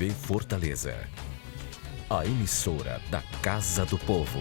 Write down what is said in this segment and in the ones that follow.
TV Fortaleza, a emissora da Casa do Povo.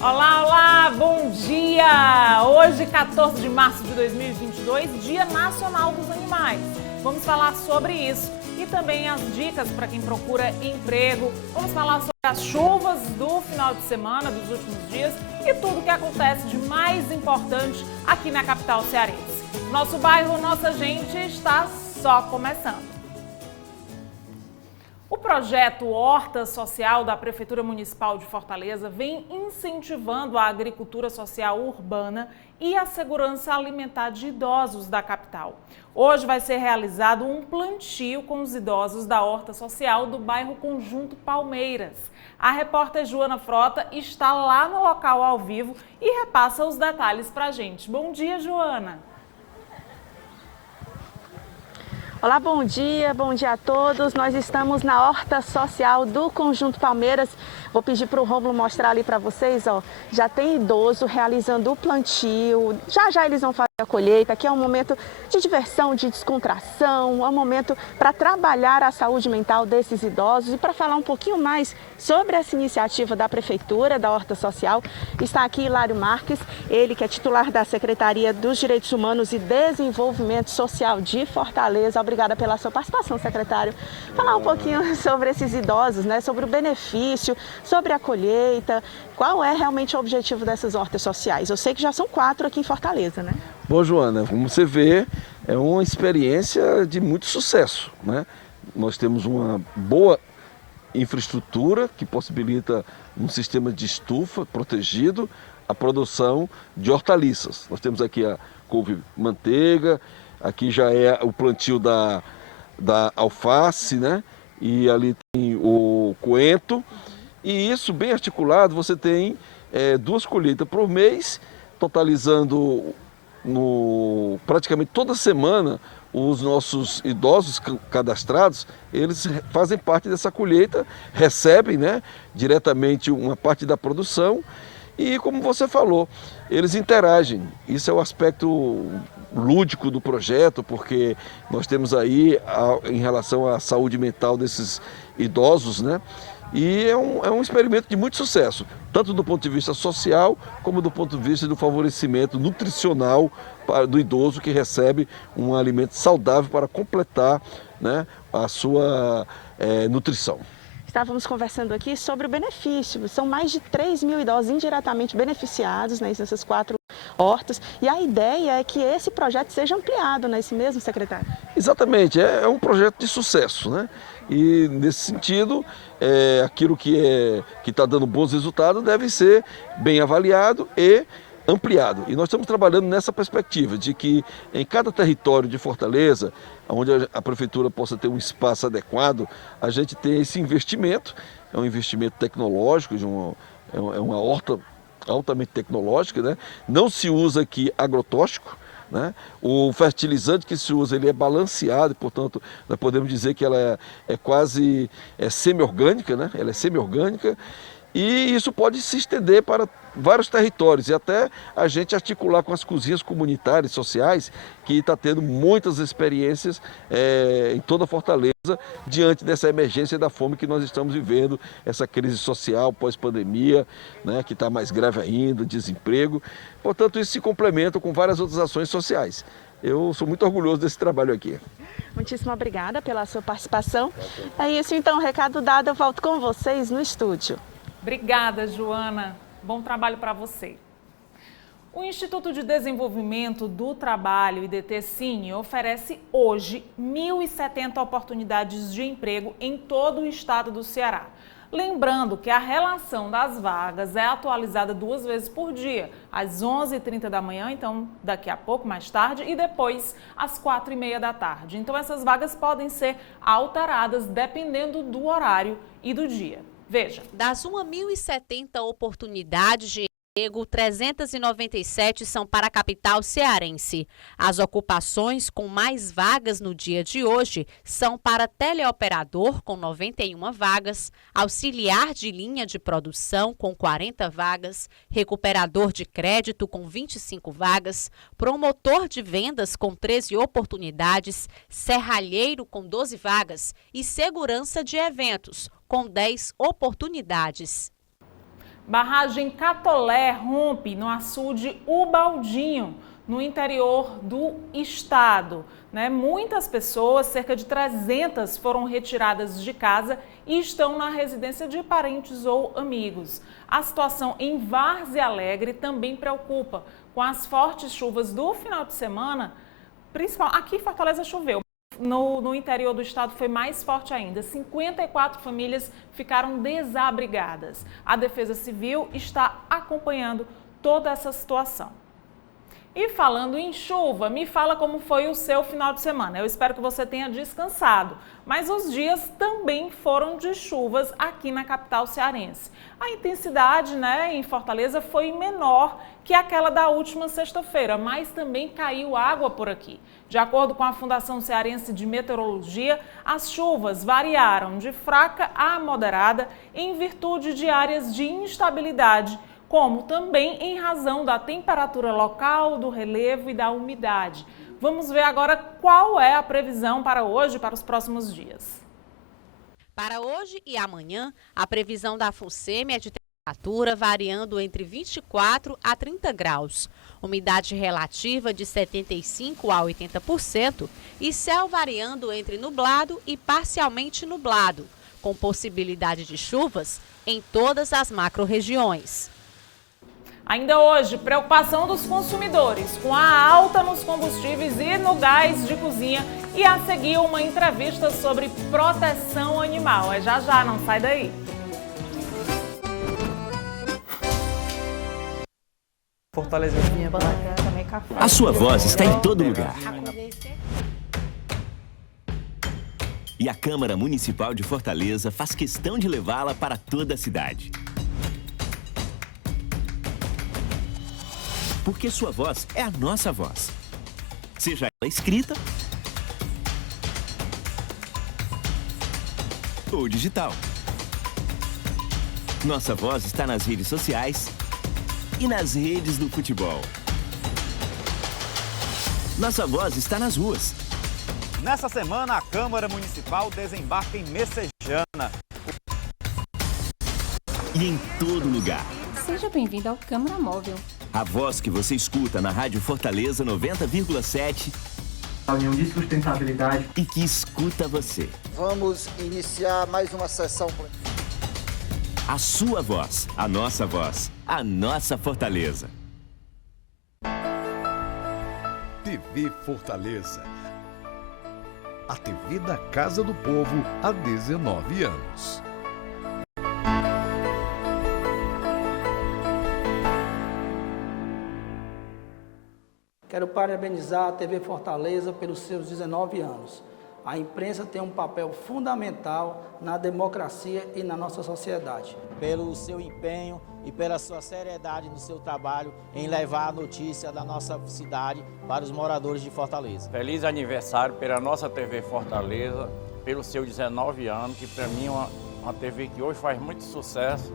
Olá, olá, bom dia! Hoje, 14 de março de 2022, Dia Nacional dos Animais. Vamos falar sobre isso e também as dicas para quem procura emprego. Vamos falar sobre as chuvas do final de semana, dos últimos dias e tudo o que acontece de mais importante aqui na capital cearense. Nosso bairro, nossa gente está só começando. O projeto Horta Social da Prefeitura Municipal de Fortaleza vem incentivando a agricultura social urbana e a segurança alimentar de idosos da capital. Hoje vai ser realizado um plantio com os idosos da Horta Social do bairro Conjunto Palmeiras. A repórter Joana Frota está lá no local ao vivo e repassa os detalhes para a gente. Bom dia, Joana! Olá, bom dia a todos. Nós estamos na Horta Social do Conjunto Palmeiras. Vou pedir para o Rômulo mostrar ali para vocês, ó. Já tem idoso realizando o plantio, já eles vão fazer a colheita. Aqui é um momento de diversão, de descontração, é um momento para trabalhar a saúde mental desses idosos. E para falar um pouquinho mais sobre essa iniciativa da Prefeitura, da Horta Social, está aqui Hilário Marques, ele que é titular da Secretaria dos Direitos Humanos e Desenvolvimento Social de Fortaleza. Obrigada pela sua participação, secretário. Falar um pouquinho sobre esses idosos, né? Sobre o benefício, sobre a colheita, qual é realmente o objetivo dessas hortas sociais? Eu sei que já são 4 aqui em Fortaleza, né? Bom, Joana, como você vê, é uma experiência de muito sucesso, né? Nós temos uma boa infraestrutura que possibilita um sistema de estufa protegido, a produção de hortaliças. Nós temos aqui a couve-manteiga, aqui já é o plantio da alface, né? E ali tem o coentro. E isso bem articulado, você tem 2 colheitas por mês, totalizando praticamente toda semana os nossos idosos cadastrados, eles fazem parte dessa colheita, recebem, né, diretamente uma parte da produção e, como você falou, eles interagem. Isso é o aspecto lúdico do projeto, porque nós temos aí, em relação à saúde mental desses idosos, né? E é um experimento de muito sucesso, tanto do ponto de vista social, como do ponto de vista do favorecimento nutricional do idoso que recebe um alimento saudável para completar, né, a sua nutrição. Estávamos conversando aqui sobre o benefício. São mais de 3 mil idosos indiretamente beneficiados, né, nessas 4 hortas. E a ideia é que esse projeto seja ampliado, não é isso mesmo, secretário? Exatamente, é um projeto de sucesso, né? E nesse sentido, aquilo que está dando bons resultados deve ser bem avaliado e ampliado. E nós estamos trabalhando nessa perspectiva de que em cada território de Fortaleza, onde a prefeitura possa ter um espaço adequado, a gente tem esse investimento, é um investimento tecnológico, é uma horta altamente tecnológica, né? Não se usa aqui agrotóxico, né? O fertilizante que se usa, ele é balanceado, portanto, nós podemos dizer que ela é quase semi-orgânica, né? Ela é semi-orgânica e isso pode se estender para vários territórios e até a gente articular com as cozinhas comunitárias sociais, que está tendo muitas experiências em toda Fortaleza diante dessa emergência da fome que nós estamos vivendo, essa crise social pós-pandemia, né, que está mais grave ainda, desemprego. Portanto, isso se complementa com várias outras ações sociais. Eu sou muito orgulhoso desse trabalho aqui. Muitíssimo obrigada pela sua participação. É isso, então, recado dado, eu volto com vocês no estúdio. Obrigada, Joana. Bom trabalho para você. O Instituto de Desenvolvimento do Trabalho, IDT-Cine, oferece hoje 1.070 oportunidades de emprego em todo o estado do Ceará. Lembrando que a relação das vagas é atualizada 2 vezes por dia, às 11h30 da manhã, então daqui a pouco, mais tarde, e depois às 4h30 da tarde. Então essas vagas podem ser alteradas dependendo do horário e do dia. Veja. Das 1.070 oportunidades de 397 são para a capital cearense. As ocupações com mais vagas no dia de hoje são para teleoperador, com 91 vagas, auxiliar de linha de produção, com 40 vagas, recuperador de crédito, com 25 vagas, promotor de vendas, com 13 oportunidades, serralheiro, com 12 vagas e segurança de eventos, com 10 oportunidades. Barragem Catolé rompe no açude Ubaldinho, no interior do estado. Muitas pessoas, cerca de 300, foram retiradas de casa e estão na residência de parentes ou amigos. A situação em Várzea Alegre também preocupa. Com as fortes chuvas do final de semana, aqui em Fortaleza choveu. No interior do estado foi mais forte ainda. 54 famílias ficaram desabrigadas. A Defesa Civil está acompanhando toda essa situação. E falando em chuva, me fala como foi o seu final de semana. Eu espero que você tenha descansado, mas os dias também foram de chuvas aqui na capital cearense. A intensidade, em Fortaleza foi menor que aquela da última sexta-feira, mas também caiu água por aqui. De acordo com a Fundação Cearense de Meteorologia, as chuvas variaram de fraca a moderada em virtude de áreas de instabilidade, como também em razão da temperatura local, do relevo e da umidade. Vamos ver agora qual é a previsão para hoje e para os próximos dias. Para hoje e amanhã, a previsão da FUNSEMI é de temperatura variando entre 24 a 30 graus, umidade relativa de 75% a 80% e céu variando entre nublado e parcialmente nublado, com possibilidade de chuvas em todas as macro-regiões. Ainda hoje, preocupação dos consumidores com a alta nos combustíveis e no gás de cozinha. E a seguir, uma entrevista sobre proteção animal. É já, não sai daí. Fortaleza. A sua voz está em todo lugar. E a Câmara Municipal de Fortaleza faz questão de levá-la para toda a cidade. Porque sua voz é a nossa voz. Seja ela escrita ou digital. Nossa voz está nas redes sociais e nas redes do futebol. Nossa voz está nas ruas. Nessa semana, a Câmara Municipal desembarca em Messejana. E em todo lugar. Seja bem-vindo ao Câmara Móvel. A voz que você escuta na Rádio Fortaleza 90,7. A União de Sustentabilidade. E que escuta você. Vamos iniciar mais uma sessão. A sua voz, a nossa Fortaleza. TV Fortaleza. A TV da Casa do Povo há 19 anos. Quero parabenizar a TV Fortaleza pelos seus 19 anos. A imprensa tem um papel fundamental na democracia e na nossa sociedade. Pelo seu empenho e pela sua seriedade no seu trabalho em levar a notícia da nossa cidade para os moradores de Fortaleza. Feliz aniversário pela nossa TV Fortaleza, pelos seus 19 anos, que para mim é uma TV que hoje faz muito sucesso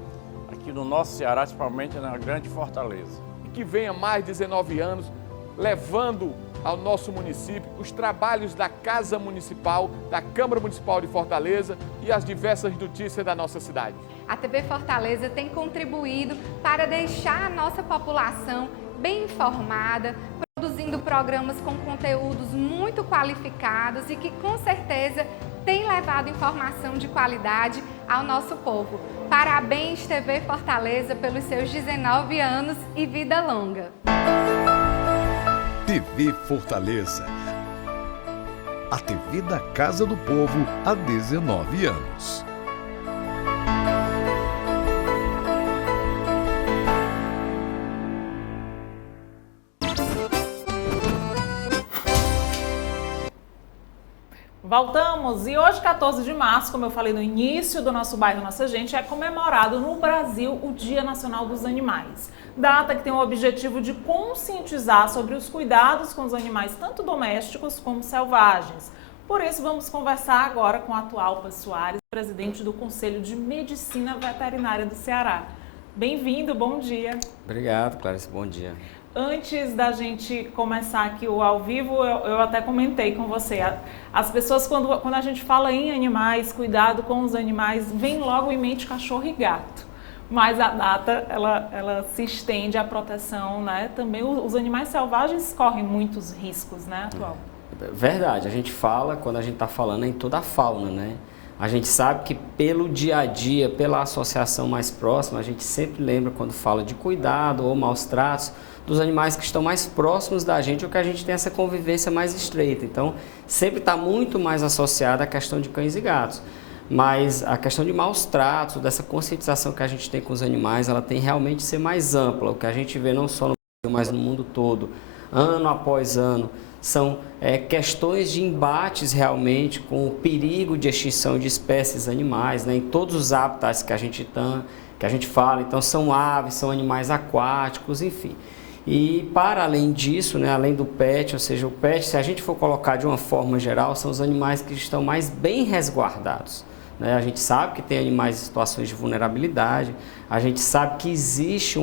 aqui no nosso Ceará, principalmente na grande Fortaleza. E que venha mais 19 anos, levando ao nosso município os trabalhos da Casa Municipal, da Câmara Municipal de Fortaleza e as diversas notícias da nossa cidade. A TV Fortaleza tem contribuído para deixar a nossa população bem informada, produzindo programas com conteúdos muito qualificados e que com certeza tem levado informação de qualidade ao nosso povo. Parabéns, TV Fortaleza, pelos seus 19 anos e vida longa. TV Fortaleza. A TV da Casa do Povo há 19 anos. Voltamos e hoje, 14 de março, como eu falei no início do nosso Bairro Nossa Gente, é comemorado no Brasil o Dia Nacional dos Animais. Data que tem o objetivo de conscientizar sobre os cuidados com os animais, tanto domésticos como selvagens. Por isso, vamos conversar agora com a Atualpa Soares, presidente do Conselho de Medicina Veterinária do Ceará. Bem-vindo, bom dia. Obrigado, Clarice, bom dia. Antes da gente começar aqui o ao vivo, eu até comentei com você. As pessoas, quando a gente fala em animais, cuidado com os animais, vem logo em mente cachorro e gato. Mas a data, ela se estende à proteção, né? Também os animais selvagens correm muitos riscos, né, atual? Verdade, a gente fala, quando a gente está falando, em toda a fauna, né? A gente sabe que pelo dia a dia, pela associação mais próxima, a gente sempre lembra quando fala de cuidado ou maus tratos dos animais que estão mais próximos da gente ou que a gente tem essa convivência mais estreita. Então, sempre está muito mais associada à questão de cães e gatos. Mas a questão de maus tratos, dessa conscientização que a gente tem com os animais, ela tem realmente que ser mais ampla. O que a gente vê não só no Brasil, mas no mundo todo, ano após ano, são questões de embates realmente com o perigo de extinção de espécies animais, né, em todos os habitats que a gente fala. Então, são aves, são animais aquáticos, enfim. E para além disso, né, além do pet, ou seja, o pet, se a gente for colocar de uma forma geral, são os animais que estão mais bem resguardados. Né? A gente sabe que tem animais em situações de vulnerabilidade, a gente sabe que existe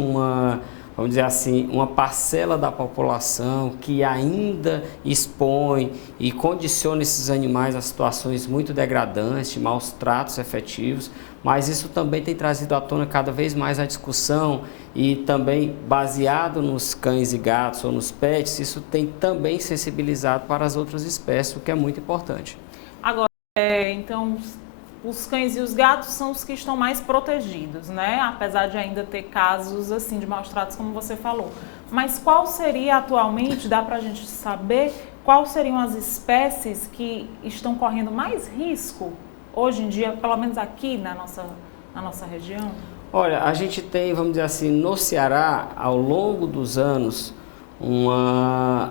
vamos dizer assim, uma parcela da população que ainda expõe e condiciona esses animais a situações muito degradantes, de maus tratos efetivos, mas isso também tem trazido à tona cada vez mais a discussão e também baseado nos cães e gatos ou nos pets, isso tem também sensibilizado para as outras espécies, o que é muito importante. Agora, então, os cães e os gatos são os que estão mais protegidos, né? Apesar de ainda ter casos assim de maus tratos, como você falou. Mas qual seria atualmente, dá pra gente saber, quais seriam as espécies que estão correndo mais risco hoje em dia, pelo menos aqui na nossa região? Olha, a gente tem, vamos dizer assim, no Ceará, ao longo dos anos, uma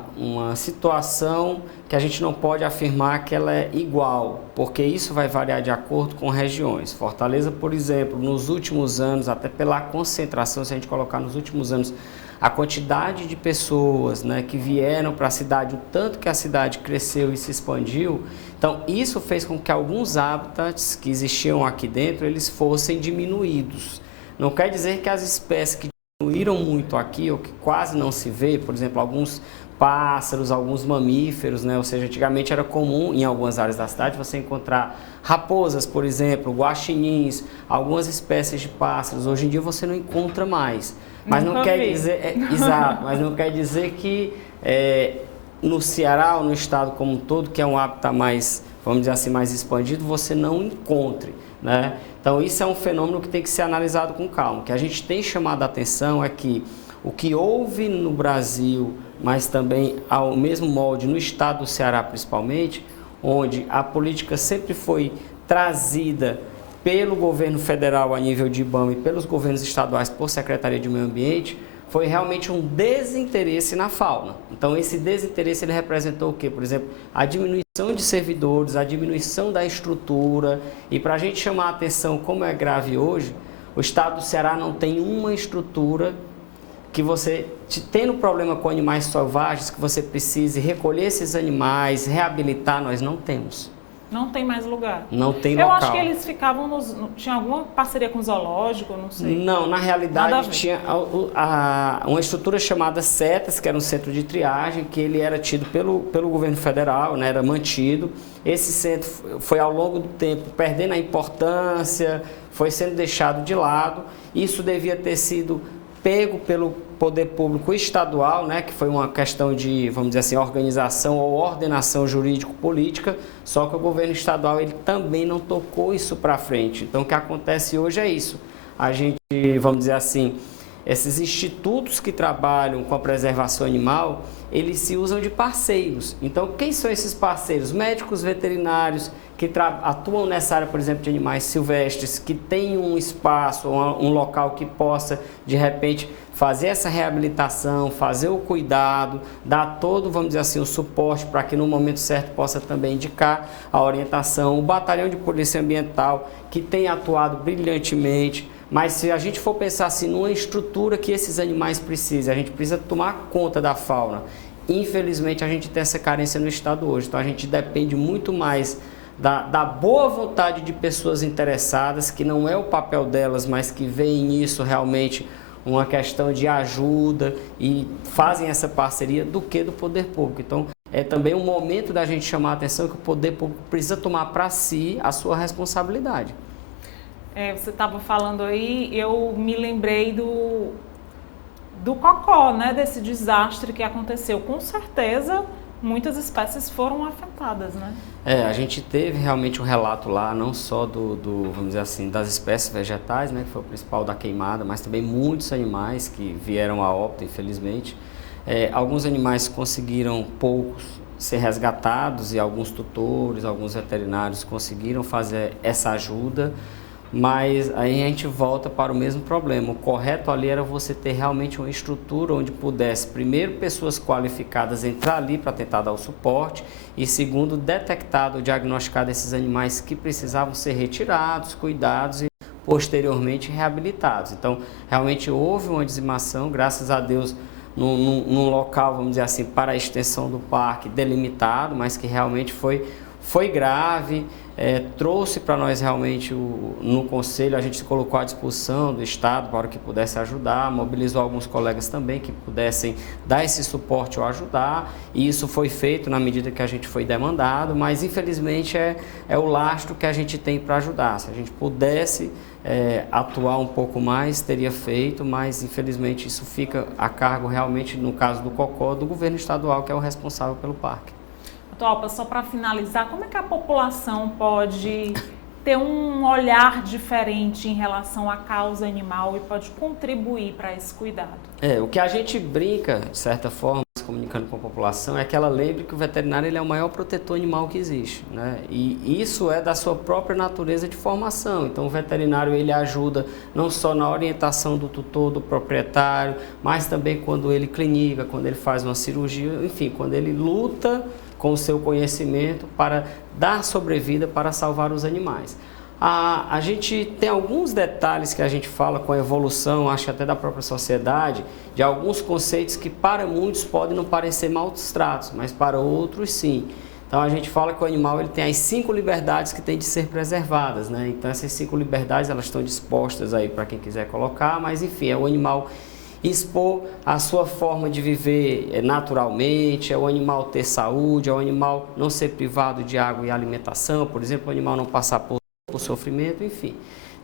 situação que a gente não pode afirmar que ela é igual, porque isso vai variar de acordo com regiões. Fortaleza, por exemplo, nos últimos anos, até pela concentração, se a gente colocar nos últimos anos, a quantidade de pessoas, né, que vieram para a cidade, o tanto que a cidade cresceu e se expandiu, então isso fez com que alguns habitats que existiam aqui dentro, eles fossem diminuídos. Não quer dizer que as espécies que diminuíram muito aqui, ou que quase não se vê, por exemplo, alguns pássaros, alguns mamíferos, né? Ou seja, antigamente era comum em algumas áreas da cidade você encontrar raposas, por exemplo, guaxinins, algumas espécies de pássaros. Hoje em dia você não encontra mais. Mas não quer dizer, exato, mas não quer dizer que no Ceará ou no estado como um todo, que é um habitat mais, vamos dizer assim, mais expandido, você não encontre, né? Então, isso é um fenômeno que tem que ser analisado com calma. O que a gente tem chamado a atenção é que o que houve no Brasil, mas também ao mesmo molde no estado do Ceará principalmente, onde a política sempre foi trazida pelo governo federal a nível de IBAMA e pelos governos estaduais por Secretaria de Meio Ambiente, foi realmente um desinteresse na fauna. Então, esse desinteresse ele representou o quê? Por exemplo, a diminuição de servidores, a diminuição da estrutura. E para a gente chamar a atenção como é grave hoje, o estado do Ceará não tem uma estrutura que você, tendo problema com animais selvagens, que você precise recolher esses animais, reabilitar, nós não temos. Não tem mais lugar. Não tem local. Eu acho que eles ficavam tinha alguma parceria com o zoológico, não sei. Não, na realidade tinha uma estrutura chamada CETAS, que era um centro de triagem, que ele era tido pelo governo federal, né, era mantido. Esse centro foi ao longo do tempo perdendo a importância, foi sendo deixado de lado. Isso devia ter sido pego pelo poder público estadual, né, que foi uma questão de, vamos dizer assim, organização ou ordenação jurídico-política, só que o governo estadual ele também não tocou isso para frente. Então, o que acontece hoje é isso. A gente, vamos dizer assim, esses institutos que trabalham com a preservação animal, eles se usam de parceiros. Então, quem são esses parceiros? Médicos veterinários que atuam nessa área, por exemplo, de animais silvestres, que tem um espaço, um local que possa, de repente, fazer essa reabilitação, fazer o cuidado, dar todo, vamos dizer assim, o suporte para que no momento certo possa também indicar a orientação. O Batalhão de Polícia Ambiental, que tem atuado brilhantemente, mas se a gente for pensar assim, numa estrutura que esses animais precisam, a gente precisa tomar conta da fauna. Infelizmente, a gente tem essa carência no estado hoje, então a gente depende muito mais da boa vontade de pessoas interessadas, que não é o papel delas, mas que veem nisso realmente uma questão de ajuda e fazem essa parceria, do que do poder público. Então, é também um momento da gente chamar a atenção que o poder público precisa tomar para si a sua responsabilidade. Você estava falando aí, eu me lembrei do cocó, né, desse desastre que aconteceu. Com certeza, muitas espécies foram afetadas, né? A gente teve realmente um relato lá, não só vamos dizer assim, das espécies vegetais, né, que foi o principal da queimada, mas também muitos animais que vieram a óbito, infelizmente. Alguns animais conseguiram, poucos, ser resgatados, e alguns tutores, alguns veterinários conseguiram fazer essa ajuda, mas aí a gente volta para o mesmo problema. O correto ali era você ter realmente uma estrutura onde pudesse, primeiro, pessoas qualificadas entrar ali para tentar dar o suporte, e segundo, detectado, diagnosticado esses animais que precisavam ser retirados, cuidados e posteriormente reabilitados. Então, realmente houve uma dizimação, graças a Deus, num local, vamos dizer assim, para a extensão do parque delimitado, mas que realmente foi grave. Trouxe para nós realmente, no Conselho, a gente se colocou à disposição do Estado para que pudesse ajudar, mobilizou alguns colegas também que pudessem dar esse suporte ou ajudar, e isso foi feito na medida que a gente foi demandado, mas infelizmente é o lastro que a gente tem para ajudar. Se a gente pudesse atuar um pouco mais, teria feito, mas infelizmente isso fica a cargo realmente, no caso do cocó, do governo estadual, que é o responsável pelo parque. Topa, só para finalizar, como é que a população pode ter um olhar diferente em relação à causa animal e pode contribuir para esse cuidado? O que a gente brinca, de certa forma, comunicando com a população, é que ela lembre que o veterinário ele é o maior protetor animal que existe, né? E isso é da sua própria natureza de formação. Então, o veterinário ele ajuda não só na orientação do tutor, do proprietário, mas também quando ele clinica, quando ele faz uma cirurgia, enfim, quando ele luta com o seu conhecimento para dar sobrevida, para salvar os animais. A gente tem alguns detalhes que a gente fala com a evolução, acho até da própria sociedade, de alguns conceitos que para muitos podem não parecer maus tratos, mas para outros sim. Então a gente fala que o animal ele tem as 5 liberdades que tem de ser preservadas, né? Então essas 5 liberdades elas estão dispostas aí para quem quiser colocar, mas enfim, é o animal expor a sua forma de viver naturalmente, é o animal ter saúde, é o animal não ser privado de água e alimentação, por exemplo, o animal não passar por sofrimento, enfim.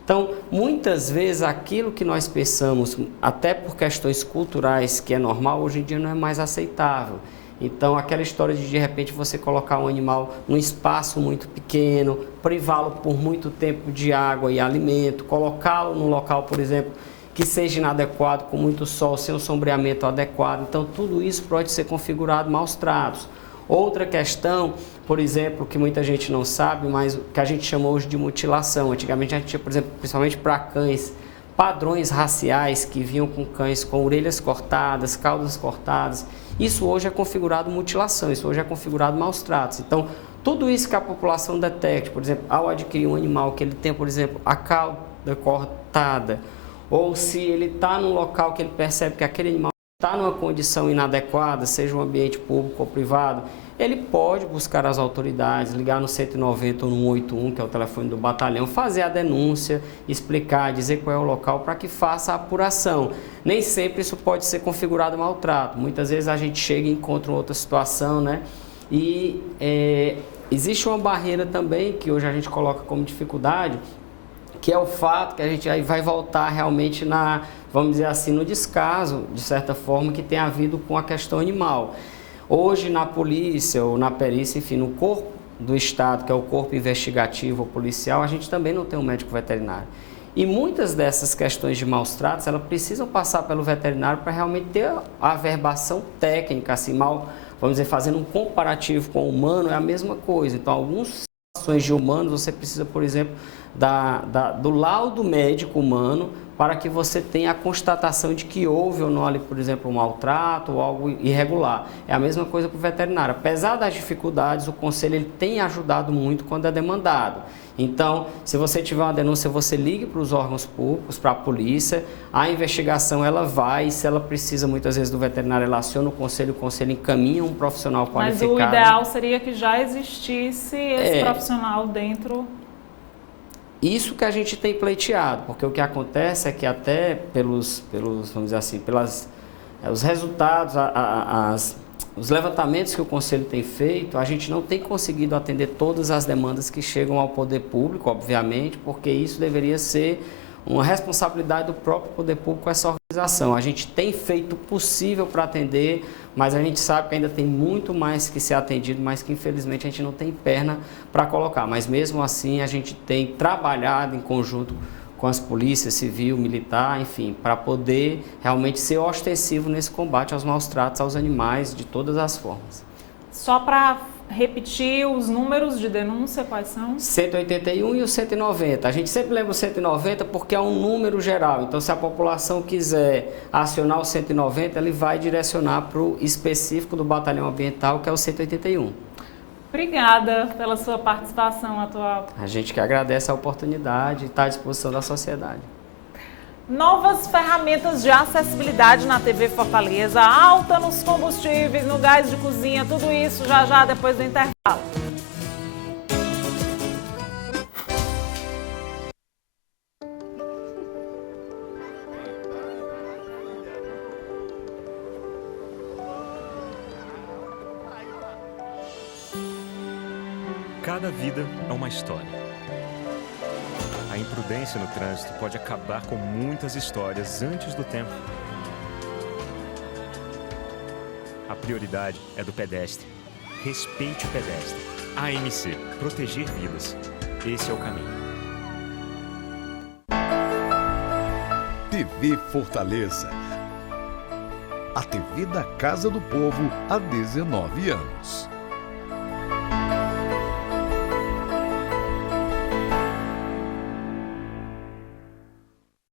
Então, muitas vezes aquilo que nós pensamos, até por questões culturais, que é normal, hoje em dia não é mais aceitável. Então, aquela história de repente você colocar um animal num espaço muito pequeno, privá-lo por muito tempo de água e alimento, colocá-lo num local, por exemplo, que seja inadequado, com muito sol, sem um sombreamento adequado. Então, tudo isso pode ser configurado maus tratos. Outra questão, por exemplo, que muita gente não sabe, mas que a gente chama hoje de mutilação. Antigamente a gente tinha, por exemplo, principalmente para cães, padrões raciais que vinham com cães com orelhas cortadas, caudas cortadas. Isso hoje é configurado mutilação, isso hoje é configurado maus tratos. Então, tudo isso que a população detecte, por exemplo, ao adquirir um animal que ele tem, por exemplo, a cauda cortada, ou se ele está num local que ele percebe que aquele animal está numa condição inadequada, seja um ambiente público ou privado, ele pode buscar as autoridades, ligar no 190 ou no 181, que é o telefone do batalhão, fazer a denúncia, explicar, dizer qual é o local para que faça a apuração. Nem sempre isso pode ser configurado maltrato. Muitas vezes a gente chega e encontra outra situação, né? E existe uma barreira também que hoje a gente coloca como dificuldade, que é o fato que a gente aí vai voltar realmente vamos dizer assim, no descaso, de certa forma, que tem havido com a questão animal. Hoje, na polícia ou na perícia, enfim, no corpo do Estado, que é o corpo investigativo ou policial, a gente também não tem um médico veterinário. E muitas dessas questões de maus tratos, elas precisam passar pelo veterinário para realmente ter a averbação técnica, assim, vamos dizer, fazendo um comparativo com o humano, é a mesma coisa. Então, algumas comprovações de humanos, você precisa, por exemplo, do laudo médico humano para que você tenha a constatação de que houve ou não ali, por exemplo, um maltrato ou algo irregular. É a mesma coisa para o veterinário. Apesar das dificuldades, o conselho ele tem ajudado muito quando é demandado. Então, se você tiver uma denúncia, você ligue para os órgãos públicos, para a polícia, a investigação ela vai, e se ela precisa muitas vezes do veterinário, ela aciona o conselho encaminha um profissional qualificado. Mas o ideal seria que já existisse esse profissional dentro... Isso que a gente tem pleiteado, porque o que acontece é que até pelos vamos dizer assim, os resultados, os levantamentos que o Conselho tem feito, a gente não tem conseguido atender todas as demandas que chegam ao poder público, obviamente, porque isso deveria ser uma responsabilidade do próprio poder público, essa organização. A gente tem feito o possível para atender, mas a gente sabe que ainda tem muito mais que ser atendido, mas que infelizmente a gente não tem perna para colocar. Mas mesmo assim a gente tem trabalhado em conjunto com as polícias civil, militar, enfim, para poder realmente ser ostensivo nesse combate aos maus tratos aos animais de todas as formas. Só para repetir os números de denúncia, quais são? 181 e o 190. A gente sempre lembra o 190 porque é um número geral. Então, se a população quiser acionar o 190, ele vai direcionar para o específico do batalhão ambiental, que é o 181. Obrigada pela sua participação atual. A gente que agradece a oportunidade e está à disposição da sociedade. Novas ferramentas de acessibilidade na TV Fortaleza, alta nos combustíveis, no gás de cozinha, tudo isso já depois do intervalo. Cada vida é uma história. A imprudência no trânsito pode acabar com muitas histórias antes do tempo. A prioridade é do pedestre. Respeite o pedestre. AMC, proteger vidas. Esse é o caminho. TV Fortaleza. A TV da Casa do Povo há 19 anos.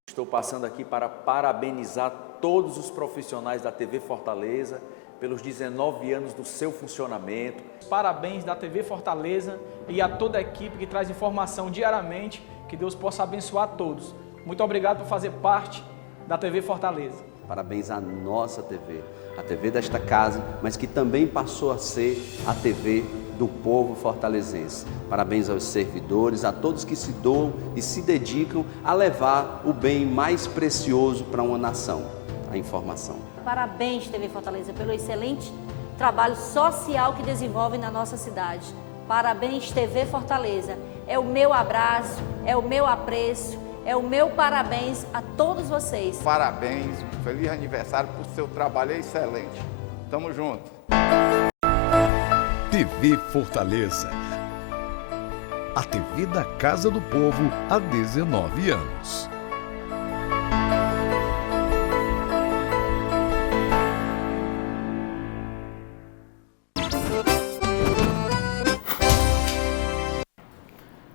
Estou passando aqui para parabenizar todos os profissionais da TV Fortaleza pelos 19 anos do seu funcionamento. Parabéns da TV Fortaleza e a toda a equipe que traz informação diariamente. Que Deus possa abençoar a todos. Muito obrigado por fazer parte da TV Fortaleza. Parabéns à nossa TV, a TV desta casa, mas que também passou a ser a TV do povo fortalezense. Parabéns aos servidores, a todos que se doam e se dedicam a levar o bem mais precioso para uma nação, a informação. Parabéns, TV Fortaleza, pelo excelente trabalho social que desenvolve na nossa cidade. Parabéns, TV Fortaleza. É o meu abraço, é o meu apreço, é o meu parabéns a todos vocês. Parabéns, feliz aniversário por seu trabalho excelente. Tamo junto. TV Fortaleza. A TV da Casa do Povo há 19 anos.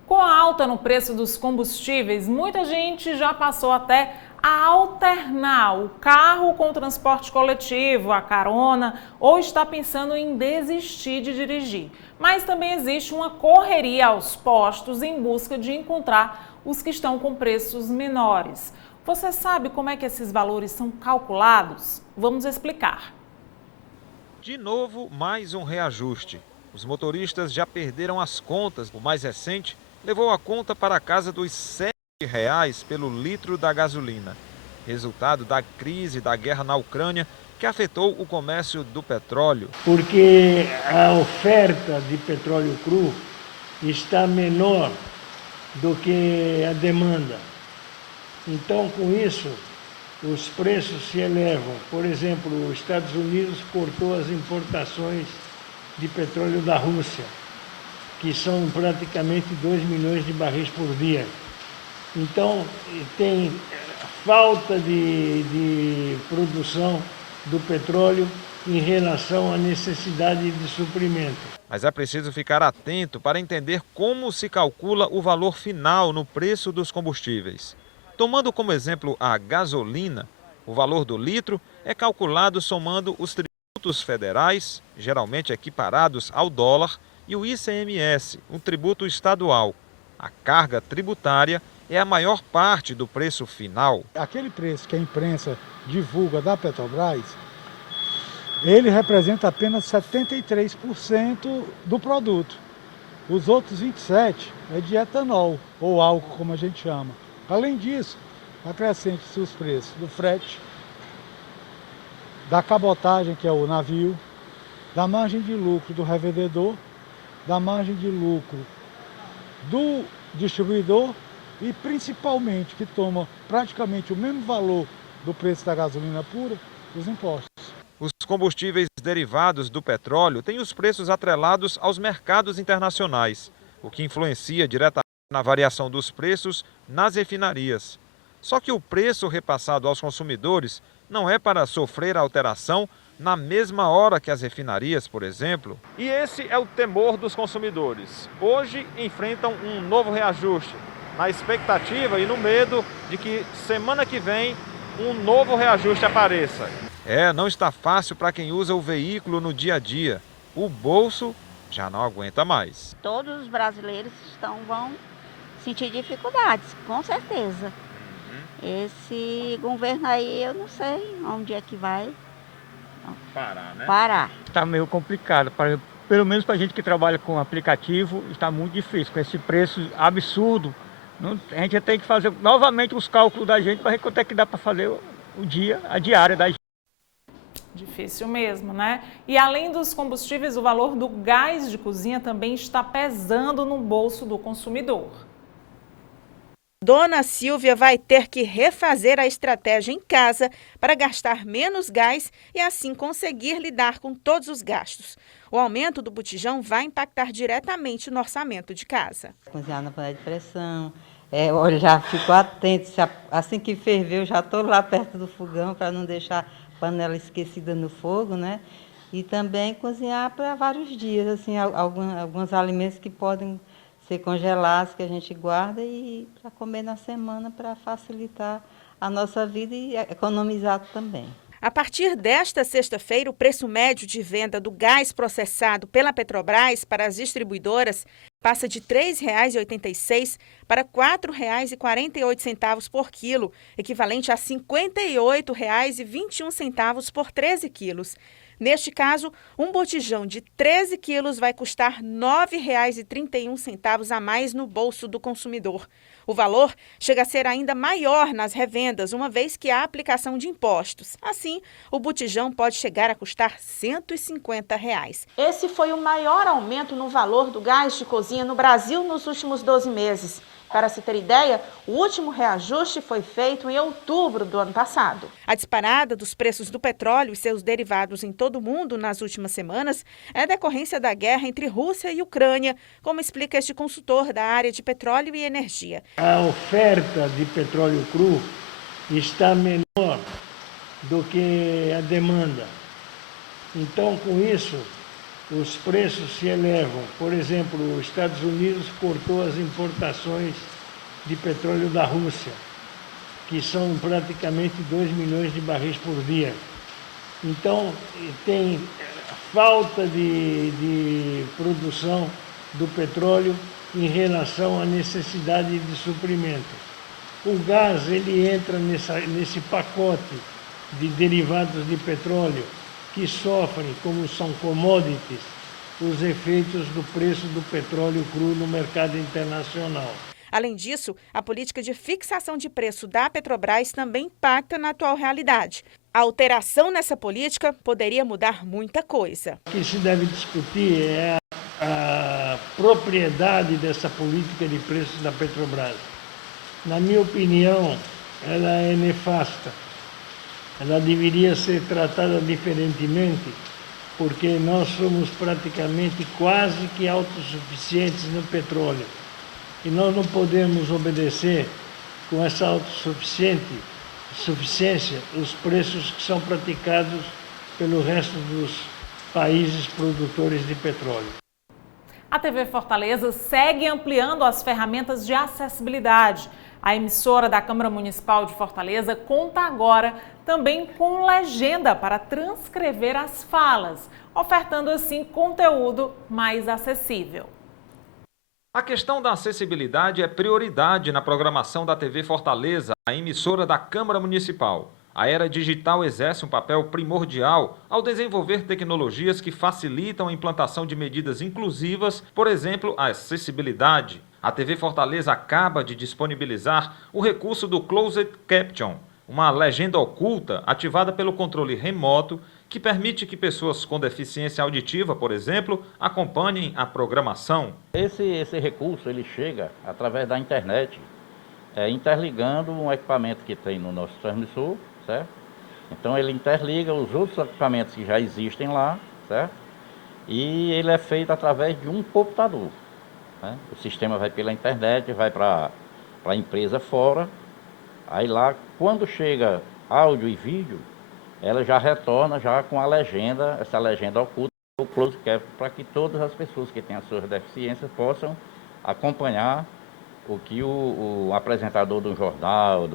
Com a alta no preço dos combustíveis, muita gente já passou até a alternar o carro com o transporte coletivo, a carona, ou está pensando em desistir de dirigir. Mas também existe uma correria aos postos em busca de encontrar os que estão com preços menores. Você sabe como é que esses valores são calculados? Vamos explicar. De novo, mais um reajuste. Os motoristas já perderam as contas. O mais recente levou a conta para a casa dos R$7 pelo litro da gasolina. Resultado da crise da guerra na Ucrânia, que afetou o comércio do petróleo. Porque a oferta de petróleo cru está menor do que a demanda. Então, com isso, os preços se elevam. Por exemplo, os Estados Unidos cortou as importações de petróleo da Rússia, que são praticamente 2 milhões de barris por dia. Então, tem falta de produção do petróleo em relação à necessidade de suprimento. Mas é preciso ficar atento para entender como se calcula o valor final no preço dos combustíveis. Tomando como exemplo a gasolina, o valor do litro é calculado somando os tributos federais, geralmente equiparados ao dólar, e o ICMS, um tributo estadual. A carga tributária é a maior parte do preço final. Aquele preço que a imprensa divulga da Petrobras, ele representa apenas 73% do produto. Os outros 27% é de etanol, ou álcool, como a gente chama. Além disso, acrescente-se os preços do frete, da cabotagem, que é o navio, da margem de lucro do revendedor, da margem de lucro do distribuidor e, principalmente, que toma praticamente o mesmo valor do preço da gasolina pura, os impostos. Os combustíveis derivados do petróleo têm os preços atrelados aos mercados internacionais, o que influencia diretamente na variação dos preços nas refinarias. Só que o preço repassado aos consumidores não é para sofrer alteração na mesma hora que as refinarias, por exemplo. E esse é o temor dos consumidores. Hoje enfrentam um novo reajuste, na expectativa e no medo de que semana que vem um novo reajuste apareça. Não está fácil para quem usa o veículo no dia a dia. O bolso já não aguenta mais. Todos os brasileiros vão sentir dificuldades, com certeza. Esse governo aí, eu não sei onde é que vai parar, né? Parar. Está meio complicado, pelo menos para a gente que trabalha com aplicativo, está muito difícil, com esse preço absurdo. A gente tem que fazer novamente os cálculos da gente para ver quanto é que dá para fazer a diária da gente. Difícil mesmo, né? E além dos combustíveis, o valor do gás de cozinha também está pesando no bolso do consumidor. Dona Silvia vai ter que refazer a estratégia em casa para gastar menos gás e assim conseguir lidar com todos os gastos. O aumento do botijão vai impactar diretamente no orçamento de casa. Cozinhar na panela de pressão, eu já fico atento, assim que ferver eu já estou lá perto do fogão para não deixar a panela esquecida no fogo, né? E também cozinhar para vários dias, assim, alguns alimentos que podem ser congelados, que a gente guarda e para comer na semana para facilitar a nossa vida e economizar também. A partir desta sexta-feira, o preço médio de venda do gás processado pela Petrobras para as distribuidoras passa de R$ 3,86 para R$ 4,48 por quilo, equivalente a R$ 58,21 por 13 quilos. Neste caso, um botijão de 13 quilos vai custar R$ 9,31 a mais no bolso do consumidor. O valor chega a ser ainda maior nas revendas, uma vez que há aplicação de impostos. Assim, o botijão pode chegar a custar R$ 150. Esse foi o maior aumento no valor do gás de cozinha no Brasil nos últimos 12 meses. Para se ter ideia, o último reajuste foi feito em outubro do ano passado. A disparada dos preços do petróleo e seus derivados em todo o mundo nas últimas semanas é decorrência da guerra entre Rússia e Ucrânia, como explica este consultor da área de petróleo e energia. A oferta de petróleo cru está menor do que a demanda. Então, com isso, os preços se elevam. Por exemplo, os Estados Unidos cortou as importações de petróleo da Rússia, que são praticamente 2 milhões de barris por dia. Então, tem falta de produção do petróleo em relação à necessidade de suprimento. O gás, ele entra nesse pacote de derivados de petróleo que sofrem, como são commodities, os efeitos do preço do petróleo cru no mercado internacional. Além disso, a política de fixação de preço da Petrobras também impacta na atual realidade. A alteração nessa política poderia mudar muita coisa. O que se deve discutir é a propriedade dessa política de preços da Petrobras. Na minha opinião, ela é nefasta. Ela deveria ser tratada diferentemente, porque nós somos praticamente quase que autossuficientes no petróleo. E nós não podemos obedecer com essa autossuficiência os preços que são praticados pelo resto dos países produtores de petróleo. A TV Fortaleza segue ampliando as ferramentas de acessibilidade. A emissora da Câmara Municipal de Fortaleza conta agora também com legenda para transcrever as falas, ofertando assim conteúdo mais acessível. A questão da acessibilidade é prioridade na programação da TV Fortaleza, a emissora da Câmara Municipal. A era digital exerce um papel primordial ao desenvolver tecnologias que facilitam a implantação de medidas inclusivas, por exemplo, a acessibilidade. A TV Fortaleza acaba de disponibilizar o recurso do Closed Caption, uma legenda oculta ativada pelo controle remoto que permite que pessoas com deficiência auditiva, por exemplo, acompanhem a programação. Esse recurso ele chega através da internet, interligando um equipamento que tem no nosso transmissor, certo? Então ele interliga os outros equipamentos que já existem lá, certo? E ele é feito através de um computador, né? O sistema vai pela internet, vai para a empresa fora, aí lá quando chega áudio e vídeo, ela já retorna já com a legenda, essa legenda oculta, o closed caption, para que todas as pessoas que têm as suas deficiências possam acompanhar o que o apresentador de um jornal,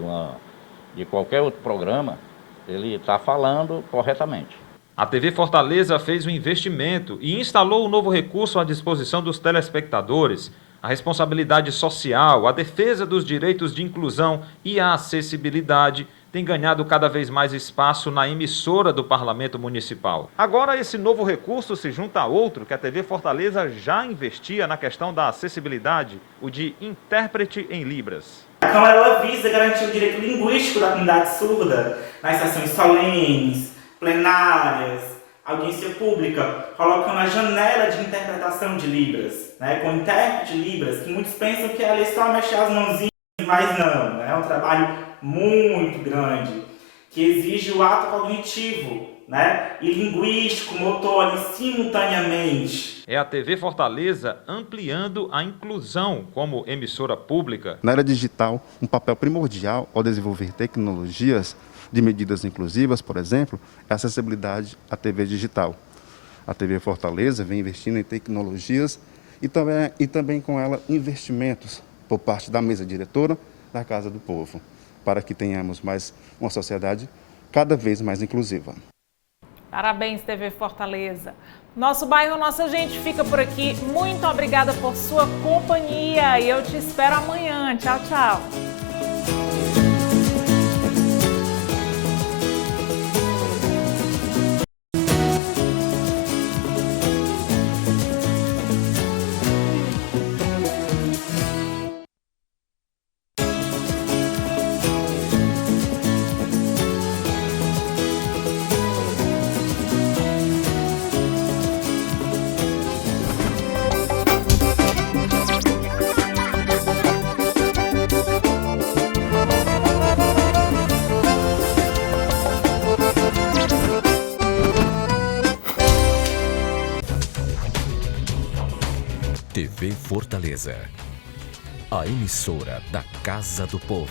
de qualquer outro programa, ele está falando corretamente. A TV Fortaleza fez um investimento e instalou o novo recurso à disposição dos telespectadores. A responsabilidade social, a defesa dos direitos de inclusão e a acessibilidade tem ganhado cada vez mais espaço na emissora do Parlamento Municipal. Agora, esse novo recurso se junta a outro que a TV Fortaleza já investia na questão da acessibilidade, o de intérprete em Libras. A Câmara ela visa garantir o direito linguístico da comunidade surda nas sessões solenes, plenárias, audiência pública, colocando a janela de interpretação de Libras, né, com intérprete de Libras, que muitos pensam que ali é só mexer as mãozinhas, mas não, né, é um trabalho muito grande, que exige o ato cognitivo, né, e linguístico, motor ali simultaneamente. É a TV Fortaleza ampliando a inclusão como emissora pública. Na era digital, um papel primordial ao desenvolver tecnologias de medidas inclusivas, por exemplo, é a acessibilidade à TV digital. A TV Fortaleza vem investindo em tecnologias e também com ela investimentos por parte da mesa diretora da Casa do Povo, para que tenhamos uma sociedade cada vez mais inclusiva. Parabéns, TV Fortaleza. Nosso Bairro Nossa Gente fica por aqui. Muito obrigada por sua companhia e eu te espero amanhã. Tchau, tchau. TV Fortaleza, a emissora da Casa do Povo.